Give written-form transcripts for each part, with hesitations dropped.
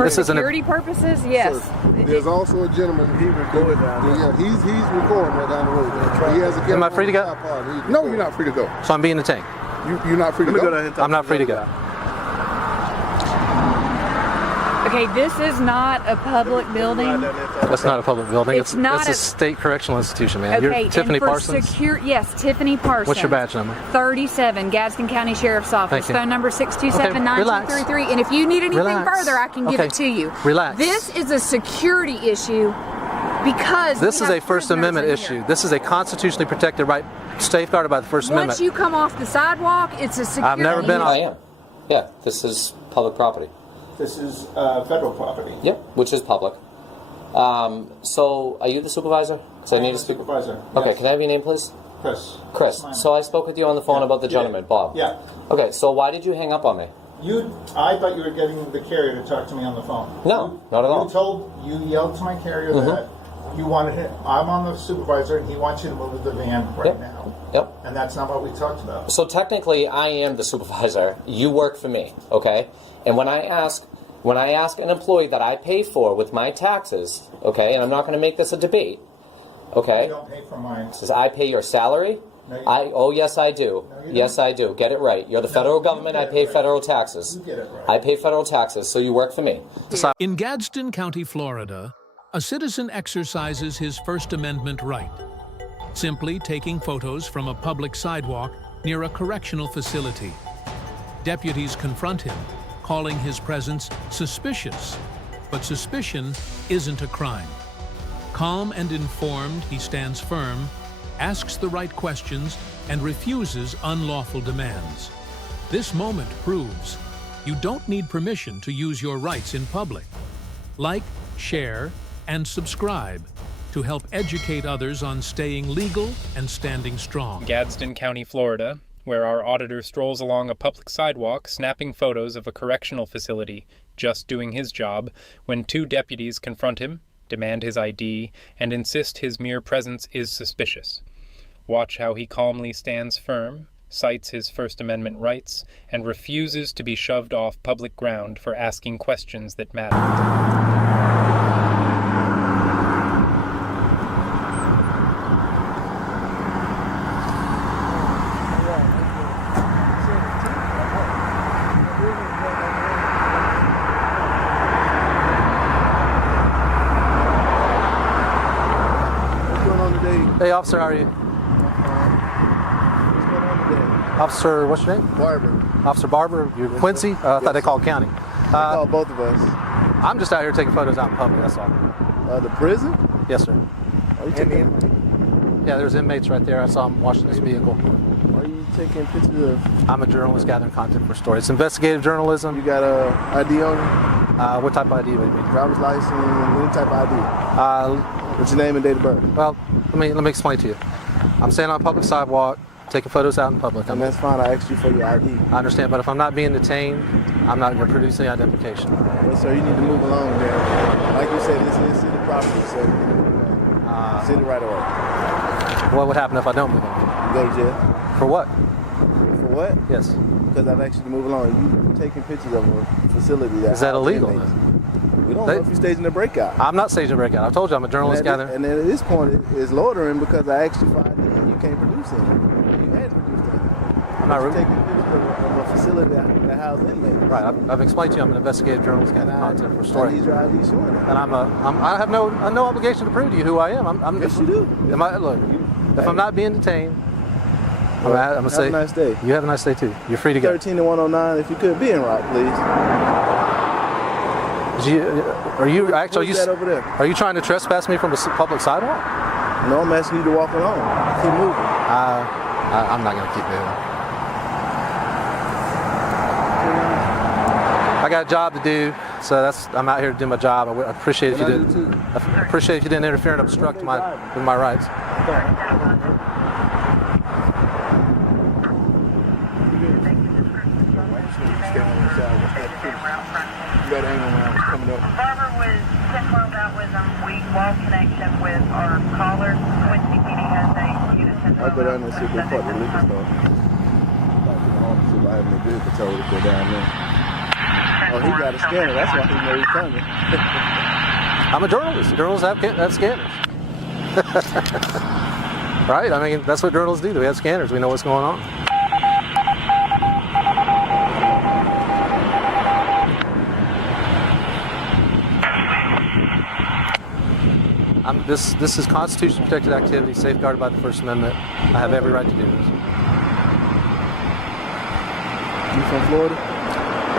For security purposes, yes. Sir, there's also a gentleman, he recorded down there. Yeah, he's recording right down the road. He has a camera. Am I free to go? No, you're not free to go. So I'm being detained. You're not free to go? I'm not free to go. Okay, this is not a public building. That's not a public building. It's not a state correctional institution, man. Okay, You're Tiffany and for Parsons? Yes, Tiffany Parsons. What's your badge number? 37, Gadsden County Sheriff's Office. Thank you. Phone number 627-9233. And if you need anything further, I can give it to you. Relax. This is a security issue because this is a First Amendment issue. This is a constitutionally protected right, safeguarded by the First Amendment. Once you come off the sidewalk, it's a security I've never been on. I am. Yeah, this is public property. This is federal property. Yep, which is public. So, are you the supervisor? Because I need a supervisor. Okay, yes. can I have your name, please? Chris. Chris. So I spoke with you on the phone about the gentleman, Bob. Yeah. Okay, so why did you hang up on me? I thought you were getting the carrier to talk to me on the phone. No, not at all. You yelled to my carrier that you wanted him. I'm on the supervisor, and he wants you to move the van right now. Yep. And that's not what we talked about. So technically, I am the supervisor. You work for me, okay? And when I ask an employee that I pay for with my taxes, okay, and I'm not going to make this a debate, okay? You don't pay for mine. Says I pay your salary. No, Oh yes, I do. No, yes, I do. Get it right. You're the federal government. I pay federal taxes. You get it right. I pay federal taxes, so you work for me. In Gadsden County, Florida, a citizen exercises his First Amendment right, simply taking photos from a public sidewalk near a correctional facility. Deputies confront him, calling his presence suspicious. But suspicion isn't a crime. Calm and informed, he stands firm, asks the right questions, and refuses unlawful demands. This moment proves you don't need permission to use your rights in public. Like, share, and subscribe to help educate others on staying legal and standing strong. Gadsden County, Florida, where our auditor strolls along a public sidewalk snapping photos of a correctional facility, just doing his job, when two deputies confront him, demand his ID, and insist his mere presence is suspicious. Watch how he calmly stands firm, cites his First Amendment rights, and refuses to be shoved off public ground for asking questions that matter. Hey, officer, how are you? Officer, what's your name? Barber. Officer Barber. You're Quincy? I thought they called county. They called both of us. I'm just out here taking photos out in public, that's all. The prison? Yes, sir. Are you taking? Yeah, there's inmates right there. I saw them washing this vehicle. Are you taking pictures of? I'm a journalist gathering content for a story. It's investigative journalism. You got a ID on you? What type of ID would you mean? Driver's license, any type of ID? What's your name and date of birth? Well, let me explain to you. I'm standing on a public sidewalk, taking photos out in public. And that's fine. I asked you for your ID. I understand, but if I'm not being detained, I'm not going to produce any identification. Well, sir, you need to move along there. Like you said, this is city property, so you need to move along. City right away. What would happen if I don't move along? You go to jail. For what? For what? Yes. Because I've asked you to move along. You taking pictures of a facility that. Is that illegal? We don't know if you're staging a breakout. I'm not staging a breakout. I told you I'm a journalist gathering. And then at this point, it's loitering because I asked you for ID and you can't produce any. You had produced any. I'm not rude. Taking pictures of a facility that houses inmates. Right. I've explained to you I'm an investigative journalist gathering content for a story. I need your ID showing that. And I have no obligation to prove to you who I am. Yes, you do. If I'm not being detained, I'm going to say. Have a nice day. You have a nice day too. You're free to go. 13 and 109. If you could be in route, please. Are you actually? What's that over there? Are you trying to trespass me from a public sidewalk? No, I'm asking you to walk along. Keep moving. I'm not going to keep moving. I got a job to do, so I'm out here to do my job. I appreciate if you didn't. I appreciate if you didn't interfere and obstruct my rights. Barbara was 10 miles out with them. We lost connection with our caller. Quincy PD has a unit 10 miles. I'll go down there and see if they caught the liquor store. I have any good to tell if they're down there. Oh, he got a scanner. That's why he know he's coming. I'm a journalist. Journalists have scanners. Right? I mean, that's what journalists do. We have scanners. We know what's going on. This is constitutionally protected activity, safeguarded by the First Amendment. I have every right to do this. You from Florida?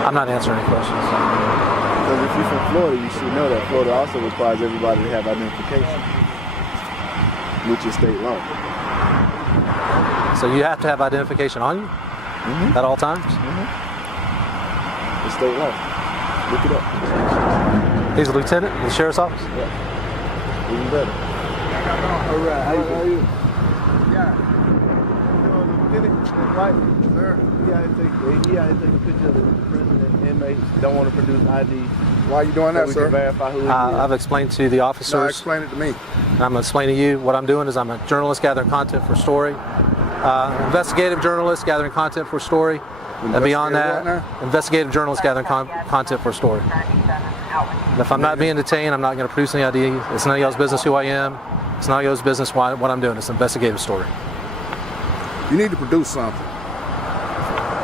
I'm not answering any questions. Because if you're from Florida, you should know that Florida also requires everybody to have identification, which is state law. So you have to have identification on you at all times? It's state law. Look it up. He's a lieutenant in the sheriff's office? Yeah. Even better. All right. How are you? Yeah. Lieutenant, right? Sir. He had to take a picture of the prison and inmates. Don't want to produce ID. Why are you doing that, we sir? Can verify who he is. I've explained to the officers. No, explain it to me. And I'm going to explain to you what I'm doing is I'm a journalist gathering content for a story. Investigative journalist gathering content for a story. And beyond that, investigative journalist gathering content for a story. And if I'm not being detained, I'm not going to produce any ID. It's none of y'all's business who I am. It's none of y'all's business what I'm doing. It's an investigative story. You need to produce something.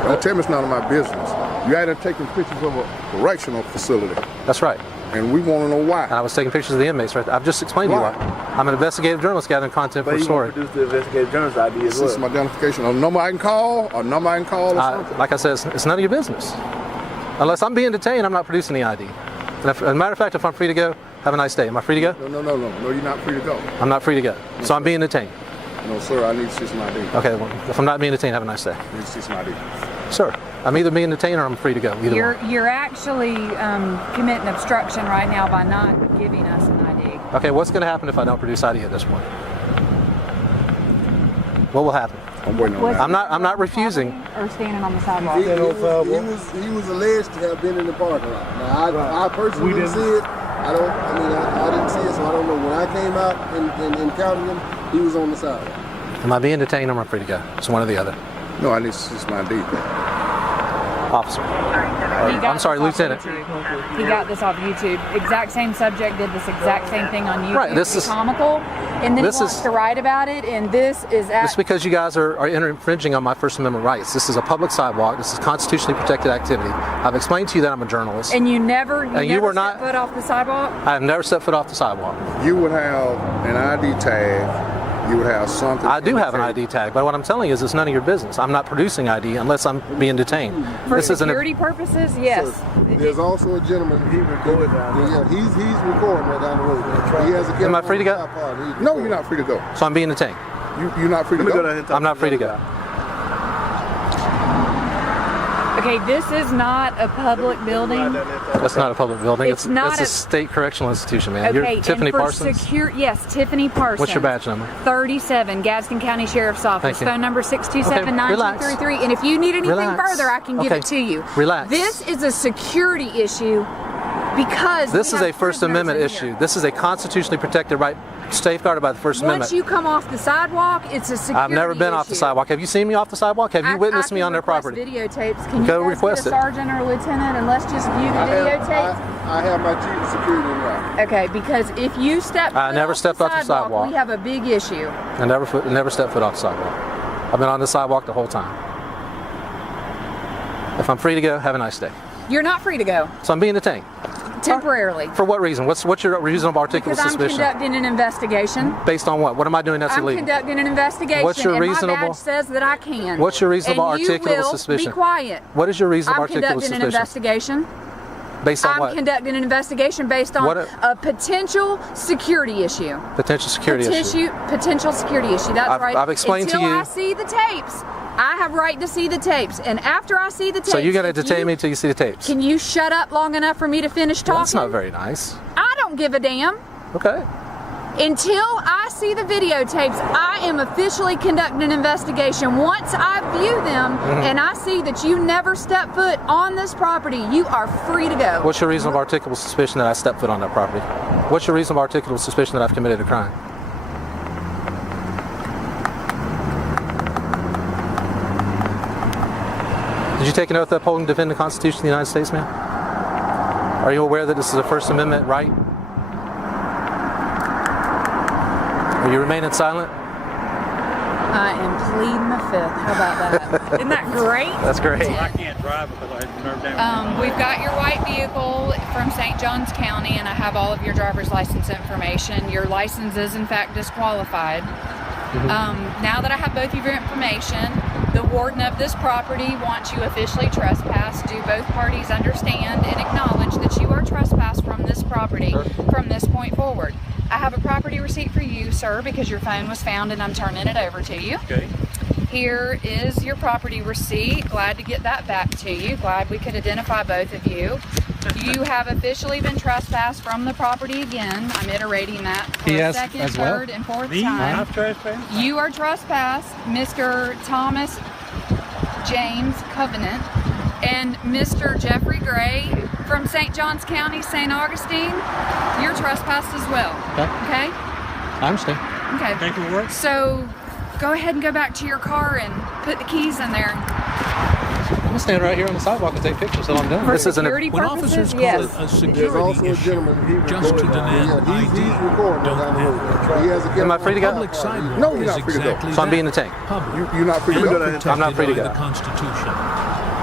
Don't tell me it's none of my business. You had to taking pictures of a correctional facility. That's right. And we want to know why. And I was taking pictures of the inmates right there. I've just explained to you why. I'm an investigative journalist gathering content for a story. But you produce the investigative journalist ID as well. This is my identification. A number I can call, or something. Like I said, it's none of your business. Unless I'm being detained, I'm not producing any ID. And as a matter of fact, if I'm free to go, have a nice day. Am I free to go? No, you're not free to go. I'm not free to go. So I'm being detained. No, sir, I need to see some ID. Okay, well, if I'm not being detained, have a nice day. I need to see some ID. Sir, I'm either being detained or I'm free to go. Either one. You're actually committing obstruction right now by not giving us an ID. Okay, what's going to happen if I don't produce ID at this point? What will happen? I'm waiting on that. I'm not refusing. Or standing on the sidewalk. He was alleged to have been in the parking lot. Now I personally didn't see it. I didn't see it, so I don't know. When I came out and encountered him, he was on the sidewalk. Am I being detained or am I free to go? It's one or the other. No, I need to see some ID. Officer. I'm sorry, Lieutenant. He got this off YouTube. Exact same subject, did this exact same thing on YouTube. Right, this is comical. And then he wants to write about it, and this is It's because you guys are infringing on my First Amendment rights. This is a public sidewalk. This is constitutionally protected activity. I've explained to you that I'm a journalist. And you never were not stepped foot off the sidewalk? I have never stepped foot off the sidewalk. You would have an ID tag. You would have something. I do have an ID tag, but what I'm telling you is it's none of your business. I'm not producing ID unless I'm being detained. For security purposes, yes. Sir, there's also a gentleman. He recorded down. Yeah, he's recording right down the road. He has a camera. Am I free to go? No, you're not free to go. So I'm being detained. You're not free to go. I'm not free to go. Okay, this is not a public building. That's not a public building. It's not a state correctional institution, man. Okay, You're Tiffany and for Parsons? Yes, Tiffany Parsons. What's your badge number? 37, Gadsden County Sheriff's Office. Thank you. Phone number 627-9233. And if you need anything further, I can give it to you. Relax. This is a security issue because this is a First Amendment issue. This is a constitutionally protected right, safeguarded by the First Amendment. Once you come off the sidewalk, it's a security issue. I've never been off the sidewalk. Have you seen me off the sidewalk? Have you witnessed me on their property? Videotapes. Can Go you request get a sergeant or lieutenant and let's just view the videotapes? I have my chief of security in there. Okay, because if you step I never stepped off the sidewalk. we have a big issue. I never stepped foot off the sidewalk. I've been on the sidewalk the whole time. If I'm free to go, have a nice day. You're not free to go. So I'm being detained. Temporarily. For what reason? What's your reasonable articulate Because I'm suspicion? conducting an investigation. Based on what? What am I doing that's I'm illegal? conducting an investigation. What's your and reasonable? my badge says that I can. What's your reasonable and you articulable will suspicion? Be quiet. What is your reasonable I'm articulable conducting suspicion? an investigation. Based on I'm what? conducting an investigation based on a potential security issue. Potential security issue. Potential security issue. That's right. I've explained to you. Until I see the tapes, I have right to see the tapes. And after I see the tapes, So you're going to detain me until you see the tapes? Can you shut up long enough for me to finish talking? Well, that's not very nice. I don't give a damn. Okay. Until I see the videotapes, I am officially conducting an investigation. Once I view them and I see that you never step foot on this property, you are free to go. What's your reasonable articulable suspicion that I stepped foot on that property? What's your reasonable articulable suspicion that I've committed a crime? Did you take an oath to uphold and defend the Constitution of the United States, ma'am? Are you aware that this is a First Amendment right? Are you remaining silent? I am pleading the fifth. How about that? Isn't that great? That's great. I can't drive because I have nerve damage. We've got your white vehicle from St. Johns County, and I have all of your driver's license information. Your license is in fact disqualified. Now that I have both of your information, the warden of this property wants you officially trespassed. Do both parties understand and acknowledge that you are trespassed from this property from this point forward? I have a property receipt for you, sir, because your phone was found and I'm turning it over to you. Okay. Here is your property receipt. Glad to get that back to you. Glad we could identify both of you. You have officially been trespassed from the property again. I'm iterating that for a second, third, and fourth time. I've trespassed? You are trespassed, Mr. Thomas James Covenant and Mr. Jeffrey Gray from St. Johns County, St. Augustine. You're trespassed as well. Okay? I understand. Okay. Think it will work? So go ahead and go back to your car and put the keys in there. I'm gonna stand right here on the sidewalk and take pictures till I'm done. For This isn't a security When purposes, officers call yes. it a There's security also a issue, gentleman, he just to recorded. demand He's ID, recording don't down the have road. He has a Am I free to go? public sidewalk No, you're is not free to go. exactly So I'm being that. detained. Public. You're not free to And go. protected I'm not free to by go. the Constitution.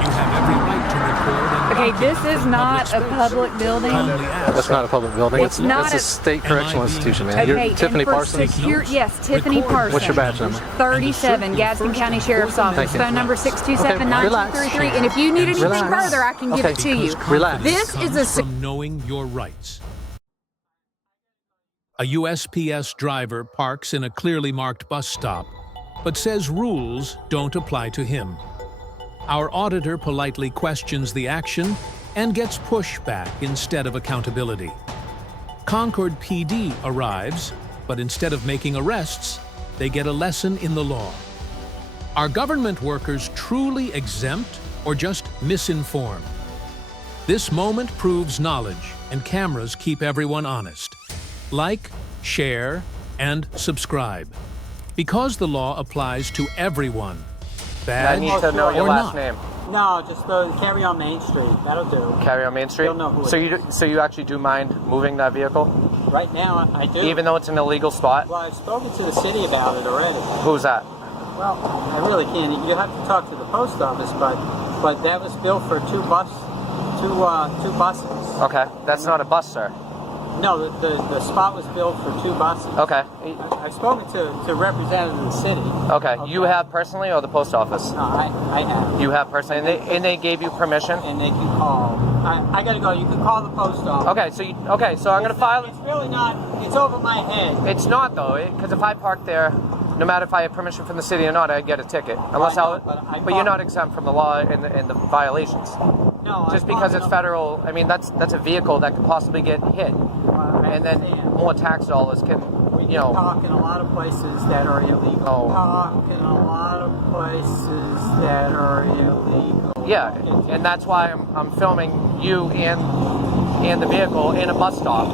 You have every right to record and Okay, this document is in not a space. public building. Kindly ask. That's not a public building. It's not It's a a- state correctional Am I being institution, man. Okay, You're and Tiffany for Parsons. Yes, Tiffany Record Parsons. What's your badge number? 37, Gadsden County Sheriff's Office. Thank you. Phone number 627-9233. And if you need anything Relax. further, I can give Okay. it to you. Because Relax. confidence This is comes a from knowing your rights. A USPS driver parks in a clearly marked bus stop, but says rules don't apply to him. Our auditor politely questions the action and gets pushback instead of accountability. Concord PD arrives, but instead of making arrests, they get a lesson in the law. Are government workers truly exempt or just misinformed? This moment proves knowledge, and cameras keep everyone honest. Like, share, and subscribe. Because the law applies to everyone. Badge I need to know your or last not. name. No, just carry on Main Street. That'll do. Carry on Main Street. You'll know who So it you actually do mind moving that vehicle, Right now, I do. even though it's an illegal spot? Well, I've spoken to the city about it already. Who's that? Well, I really can't. You have to talk to the post office, but that was built for two buses. Okay, that's not a bus, sir. No, the spot was built for two buses. Okay. I've spoken to representatives of the city. Okay. You have personally, or the post office? No, I have. You have personally, and they gave you permission. And they can call. I gotta go. You can call the post office. Okay. So I'm gonna file. It's really not. It's over my head. It's not though, because if I park there, no matter if I have permission from the city or not, I get a ticket. Unless but you're not exempt from the law and the violations. No, Just because it's federal, I mean that's a vehicle that could possibly get hit, and then more tax dollars can, We can park in a lot of places that are illegal. Park in a lot of places that are illegal. Yeah, and that's why I'm filming you and the vehicle in a bus stop.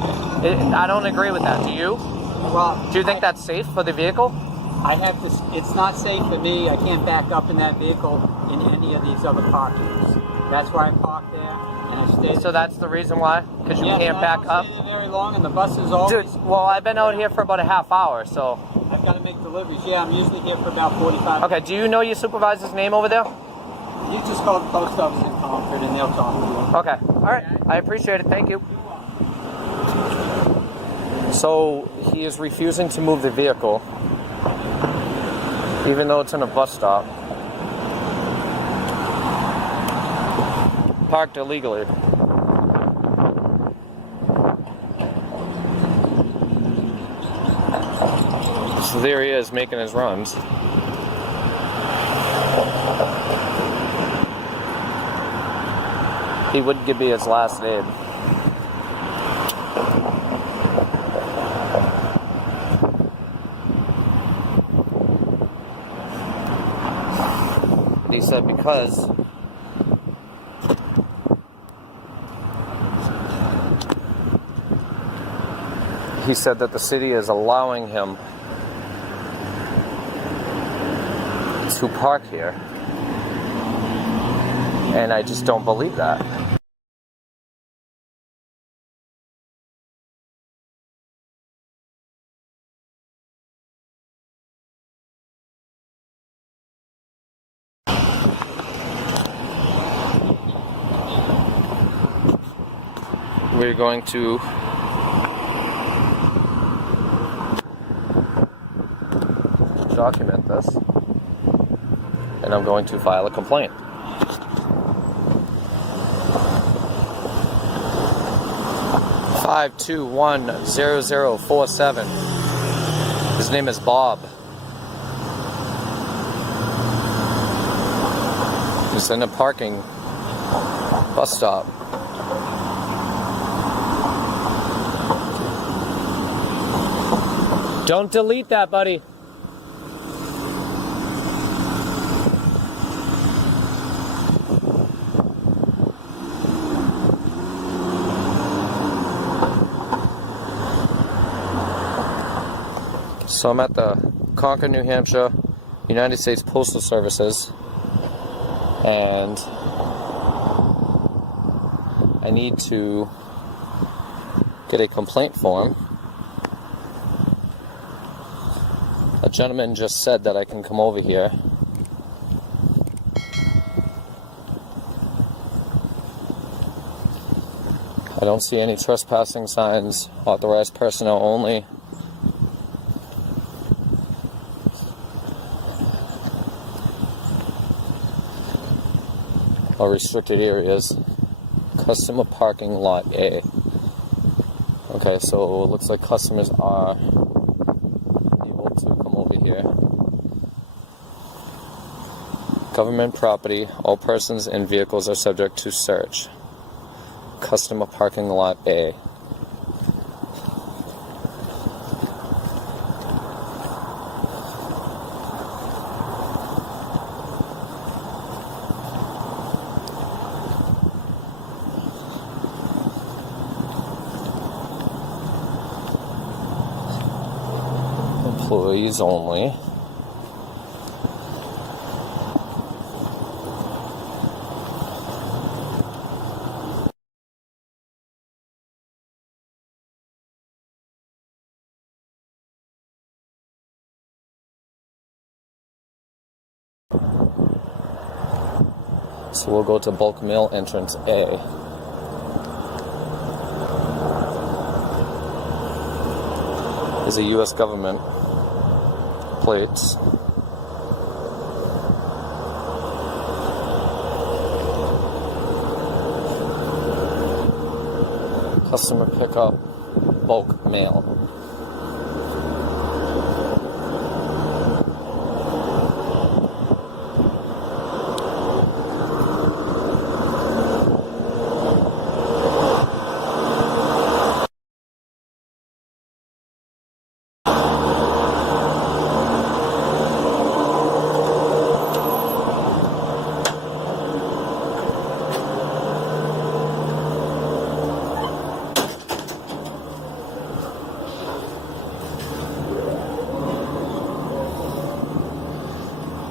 I don't agree with that. Do you? Well, do you think that's safe for the vehicle? I have to. It's not safe for me. I can't back up in that vehicle in any of these other parkings. That's why I park there, and I stay. So that's the reason why? Because you can't back up? I don't stay there very long, and the bus is always... Dude, well, I've been out here for about a half hour, so... I've got to make deliveries. Yeah, I'm usually here for about 45 Okay, do you know your supervisor's name over there? You just call the post office in Concord, and they'll talk to you. Okay, all right. I appreciate it. Thank you. So he is refusing to move the vehicle, even though it's in a bus stop. Parked illegally. So there he is making his runs. He would give me his last name. He said because he said that the city is allowing him to park here. And I just don't believe that. we're going to document this, and I'm going to file a complaint. (5210047). His name is Bob. He's in a parking bus stop. Don't delete that, buddy. So I'm at the Concord, New Hampshire, United States Postal Services, and I need to get a complaint form. A gentleman just said that I can come over here. I don't see any trespassing signs, authorized personnel only. Or restricted areas. Customer parking lot A. Okay, so it looks like customers are able to come over here. Government property. All persons and vehicles are subject to search. Customer parking lot A. Employees only. So we'll go to bulk mail entrance A. There's a U.S. government plates. Customer pickup, bulk mail.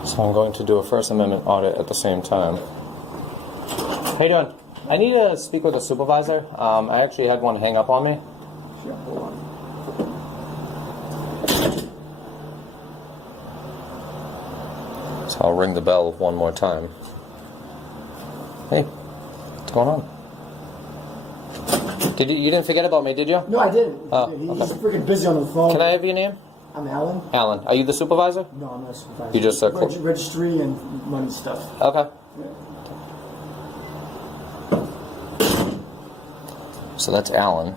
So I'm going to do a First Amendment audit at the same time. How you doing? I need to speak with a supervisor. I actually had one hang up on me. Yeah, hold on. So I'll ring the bell one more time. Hey, what's going on? You didn't forget about me, did you? No, I didn't. Oh, He's okay. freaking busy on the phone. Can I have your name? I'm Alan. Alan. Are you the supervisor? No, I'm not a supervisor. You just registry and money stuff. Okay. Yeah. So that's Alan.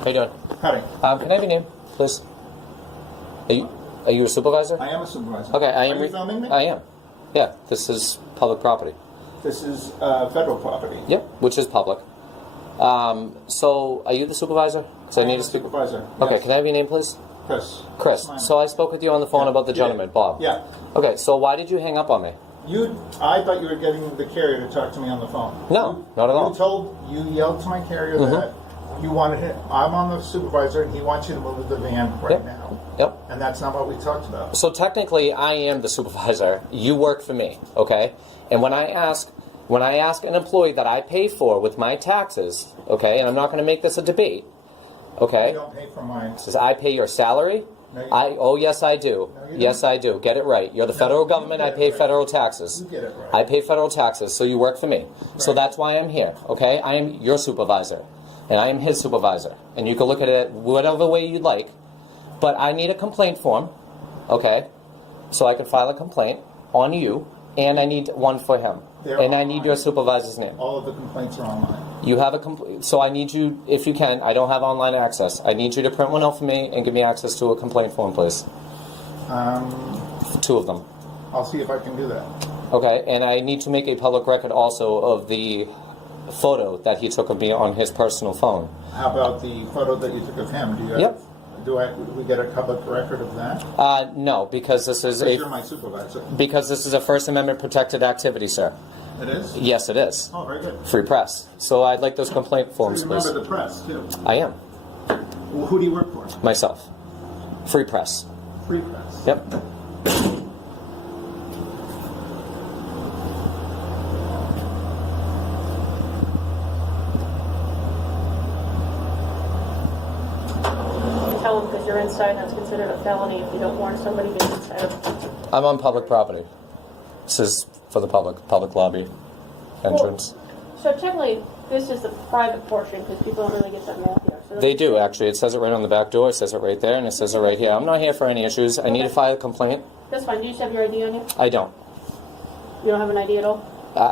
How you doing? Howdy. Can I have your name, please? Are you a supervisor? I am a supervisor. Okay, Are you filming me? I am. Yeah, this is public property. This is federal property. Yep, which is public. So, are you the supervisor? So I need to speak. Supervisor. Okay, yes. can I have your name, please? Chris. Chris. So I spoke with you on the phone about the gentleman, Bob. Yeah. Okay, so why did you hang up on me? I thought you were getting the carrier to talk to me on the phone. No, not at all. You yelled to my carrier that you wanted him. I'm on the supervisor, and he wants you to move the van right now. Yep. And that's not what we talked about. So technically, I am the supervisor. You work for me, okay? And when I ask when I ask an employee that I pay for with my taxes, okay, and I'm not going to make this a debate, okay? You don't pay for mine. Says I pay your salary. No, you Oh yes, I do. No, you Yes, don't. I do. Get it right. You're the federal government. I pay federal taxes. You get it right. I pay federal taxes, so you work for me. So that's why I'm here. Okay, I am your supervisor, and I am his supervisor. And you can look at it whatever way you'd like. But I need a complaint form, okay, so I can file a complaint on you, and I need one for him. And I need your supervisor's name. All of the complaints are online. You have a so I need you, if you can, I don't have online access. I need you to print one out for me and give me access to a complaint form, please. 2 of them. I'll see if I can do that. Okay, and I need to make a public record also of the photo that he took of me on his personal phone. How about the photo that you took of him? Do you have, Yep. do we get a public record of that? No, because this is Because you're my supervisor. because this is a First Amendment protected activity, sir. It is? Yes, it is. Oh, very good. Free press. So I'd like those complaint forms, You please. remember the press, too. I am. Well, who do you work for? Myself. Free press. Free press. Yep. Tell them because you're inside, that's considered a felony if you don't warn somebody to get inside. I'm on public property. This is for the public lobby entrance. So technically, this is the private portion because people don't really get that mail here. So They do, actually. It says it right on the back door. It says it right there, and it says it right here. I'm not here for any issues. I need to file a complaint. That's fine. Do you just have your ID on you? I don't. You don't have an ID at all?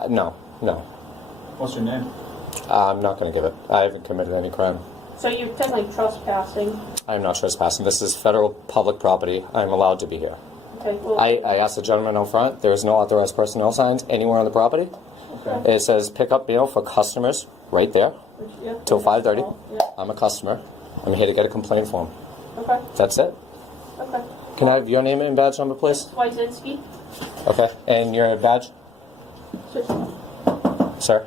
No. What's your name? I'm not going to give it. I haven't committed any crime. So you're technically trespassing. I'm not trespassing. This is federal public property. I'm allowed to be here. Okay. Well, I asked the gentleman out front. There is no authorized personnel signs anywhere on the property. okay. It says pick up mail for customers right there Yeah. till 5:30. Yeah. I'm a customer. I'm here to get a complaint form. Okay. That's it. Okay. Can I have your name and badge number, please? Wyzinski. Okay. And your badge, sir?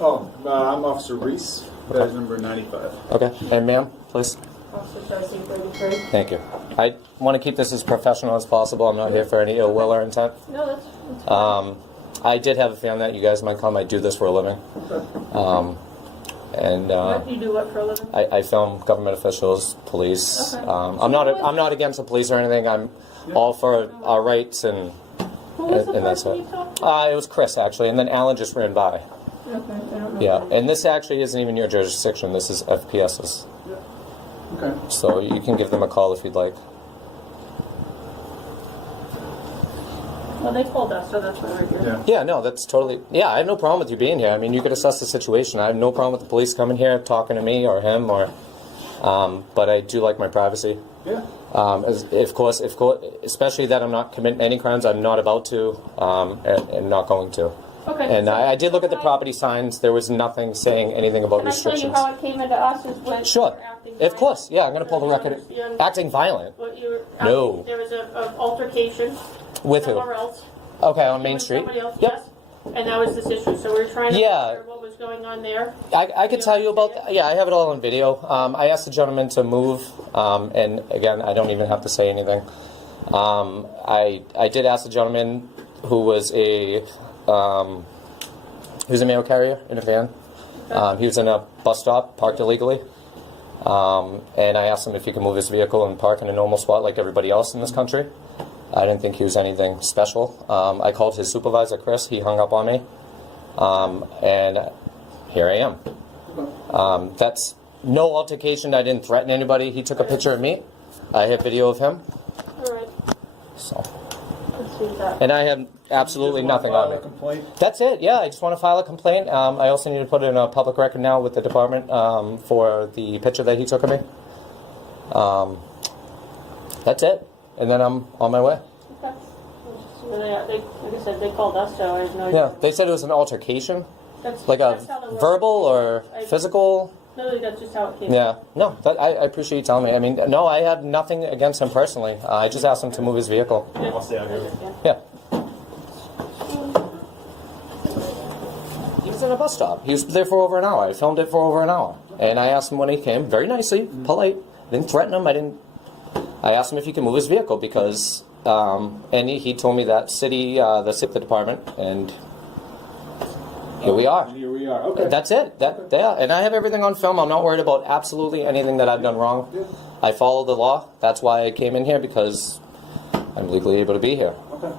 Oh, I'm Officer Reese, badge number 95. Okay. And ma'am, please. Officer Darcy 33. Thank you. I want to keep this as professional as possible. I'm not here for any ill will or intent. No, that's fine. I did have a feeling that you guys might come. I do this for a living. What, you do what for a living? I film government officials, police. Okay. I'm not against the police or anything. I'm all for our rights and Who was the and that's person it. you talked to? It was Chris actually, and then Alan just ran by. Okay, I don't know. Yeah, and this actually isn't even your jurisdiction. This is FPS's. Okay. So you can give them a call if you'd like. Well, they told us, so that's why we're here. Yeah, no, that's totally. Yeah, I have no problem with you being here. I mean, you could assess the situation. I have no problem with the police coming here, talking to me or him, or. But I do like my privacy. Yeah. Of course, especially that I'm not committing any crimes. I'm not about to, and not going to. Okay. And so I did look at the property signs. There was nothing saying anything about Can I tell you restrictions. how it came into us is when Sure. you were acting Of violent? course. Yeah, I'm going to pull the record. Acting violent. What you were No. There was an altercation. With who? somewhere else. Okay, on You Main and Street. Somebody else, Yep. yes. And that was this issue. So we were trying to Yeah. figure what was going on there. I could tell you about that. Yeah, I have it all on video. I asked the gentleman to move, and again, I don't even have to say anything. I did ask the gentleman who was a mail carrier in a van. He was in a bus stop, parked illegally. And I asked him if he could move his vehicle and park in a normal spot like everybody else in this country. I didn't think he was anything special. I called his supervisor, Chris. He hung up on me. And here I am. That's no altercation. I didn't threaten anybody. He took a picture of me. I have video of him. All right. So. Let's see that. And I have absolutely nothing on me. Complaint? That's it. Yeah, I just want to file a complaint. I also need to put in a public record now with the department for the picture that he took of me. That's it. And then I'm on my way. Okay. So they, like I said, they called us, so I have no idea. Yeah, they said it was an altercation, That's, like that's how the word- verbal or physical. No, that's just how it came. Yeah, no, I appreciate you telling me. I mean, no, I have nothing against him personally. I just asked him to move his vehicle. Yeah. I'll stay out here. Yeah. He was in a bus stop. He was there for over an hour. I filmed it for over an hour. And I asked him when he came, very nicely, polite. Didn't threaten him. I asked him if he could move his vehicle because, and he told me that the city department, and Here we are. Here we are. Okay. That's it. Yeah. And I have everything on film. I'm not worried about absolutely anything that I've done wrong. I follow the law. That's why I came in here, because I'm legally able to be here. Okay.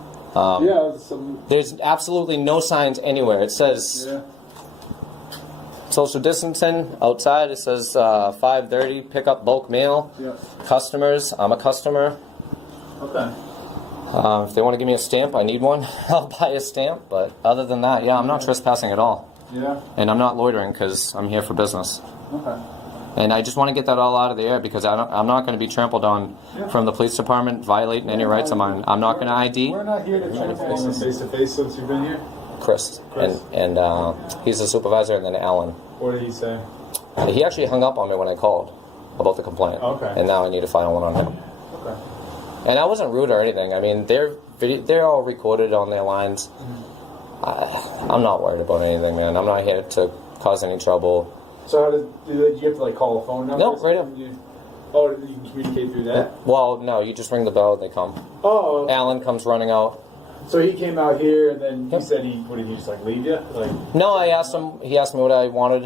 There's absolutely no signs anywhere. It says social distancing outside. It says 5:30, pick up bulk mail. Customers. I'm a customer. Okay. If they want to give me a stamp, I need one. I'll buy a stamp. But other than that, yeah, I'm not trespassing at all. Yeah. And I'm not loitering because I'm here for business. Okay. And I just want to get that all out of the air, because I'm not going to be trampled on from the police department, violating any rights of mine. I'm not going to ID. We're not here to trample on face to face since you've been here. Chris. And he's the supervisor, and then Alan. What did he say? He actually hung up on me when I called about the complaint. Okay. And now I need to file one on him. Okay. And I wasn't rude or anything. I mean, they're all recorded on their lines. I'm not worried about anything, man. I'm not here to cause any trouble. So how did you have to like call a phone number? No, right up. You can communicate through that? Well, no, you just ring the bell and they come. Oh. Okay. Alan comes running out. So he came out here, and then he said what did he just like leave you? Like? No, I asked him. He asked me what I wanted,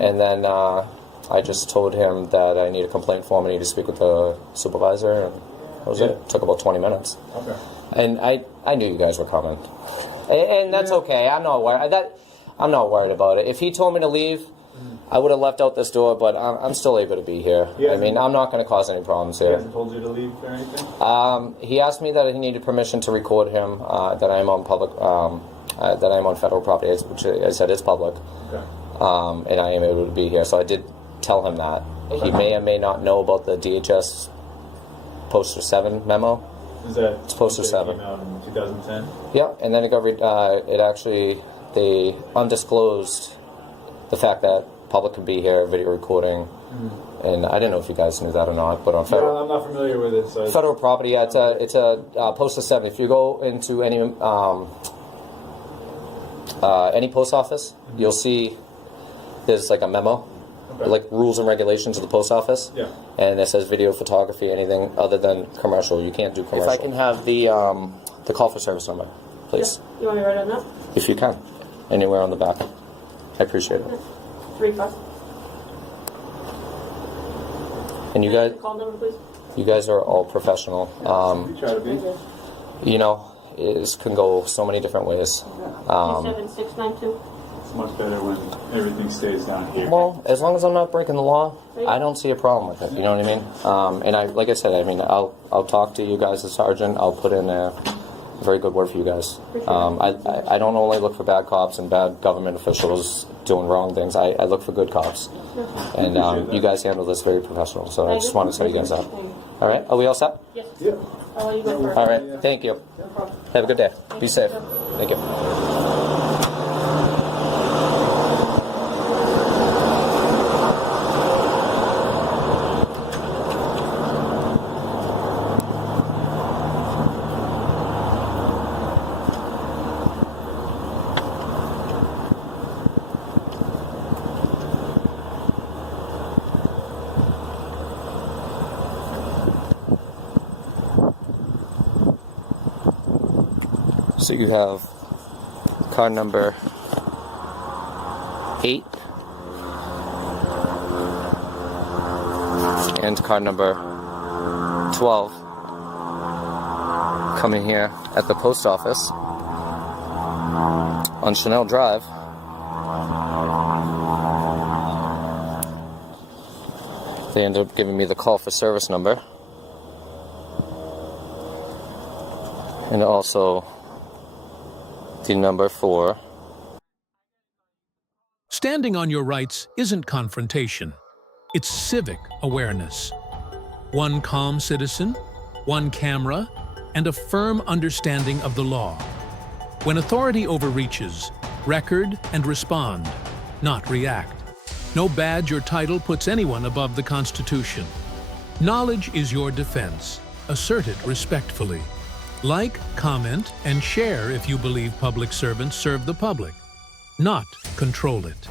and then I just told him that I need a complaint form. I need to speak with the supervisor, and that was it. It took about 20 minutes. Okay. And I knew you guys were coming, and that's okay. I'm not worried. I'm not worried about it. If he told me to leave, I would have left out this door, but I'm still able to be here. I mean, I'm not going to cause any problems He here. hasn't told you to leave or anything? He asked me that he needed permission to record him, that I am on public, that I am on federal property, which I said is public, Okay. and I am able to be here. So I did tell him that. He may or may not know about the DHS Poster 7 memo. Is that It's Poster 7. came out in 2010? Yeah, and then it got they undisclosed the fact that public could be here, video recording, and I didn't know if you guys knew that or not, but on federal, I'm not familiar with it. So federal property, yeah, it's a Poster 7. If you go into any post office, you'll see there's like a memo, like rules and regulations of the post office, and it says video, photography, anything other than commercial. You can't do commercial. If I can have the call for service number, please. You want me to write it down? If you can, anywhere on the back. I appreciate it. 35. And you guys, Call number, please. you guys are all professional. We try to be. You know, it can go so many different ways. 27692. It's much better when everything stays down here. Well, as long as I'm not breaking the law, I don't see a problem with it. You know what I mean? And I, like I said, I mean, I'll talk to you guys as sergeant. I'll put in a very good word for you guys. I don't only look for bad cops and bad government officials doing wrong things. I look for good cops. And you guys handle this very professional. So I just want to tell you guys that. All right? Are we all set? Yes. Yeah. I'll let you go first. All right. Thank you. Have a good day. Be safe. Thank you. So you have car number 8 and car number 12 coming here at the post office on Chanel Drive. They ended up giving me the call for service number and also the number 4. Standing on your rights isn't confrontation. It's civic awareness. One calm citizen, one camera, and a firm understanding of the law. When authority overreaches, record and respond, not react. No badge or title puts anyone above the Constitution. Knowledge is your defense. Assert it respectfully. Like, comment, and share if you believe public servants serve the public, not control it.